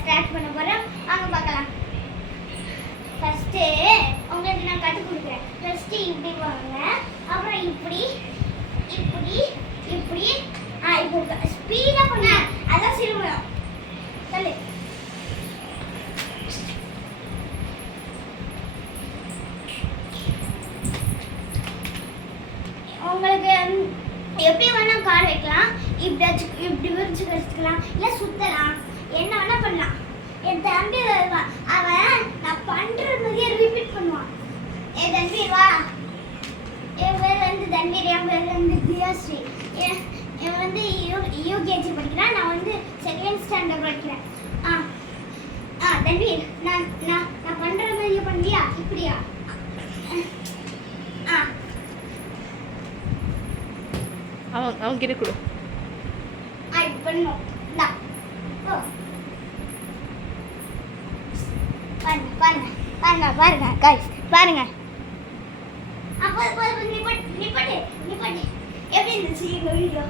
Start பண்ண போகிறோம். வாங்க பார்க்கலாம். ஃபஸ்ட்டு உங்களுக்கு நான் கற்றுக் கொடுக்குறேன். ஃபஸ்ட்டு இப்படி வாங்க, அப்புறம் இப்படி இப்படி இப்படி இப்போ ஸ்பீடாக பண்ண அதான் சிறுமயம். சொல்லு. உங்களுக்கு எப்படி வேணால் கால் வைக்கலாம், இப்படி விரிச்சு வச்சுக்கலாம், இல்லை சுற்றலாம், என்ன வேணால் பண்ணலாம். என் தம்பி வருவான், அவன் நான் பண்ணுறது மாதிரியே ரிப்பீட் பண்ணுவான். என் தம்பி வா, என் பேர் வந்து தன்வீர், என் பேர் வந்து தியாஸ்ரீ. இவன் வந்து யூகேஜி படிக்கிறான், நான் வந்து செகண்ட் ஸ்டாண்டர்ட் படிக்கிறேன். தன்வீர், நான் நான் நான் பண்ணுற மாதிரியே பண்ணியா இப்படியா? அவன் கிட்ட கொடு. இப்படி பண்ணும். பாருங்க பாருங்க பாருங்க பாருங்க गाइस பாருங்க. அப்போ நிப்பட்டு எப்படி இருந்துச்சு இந்த வீடியோ?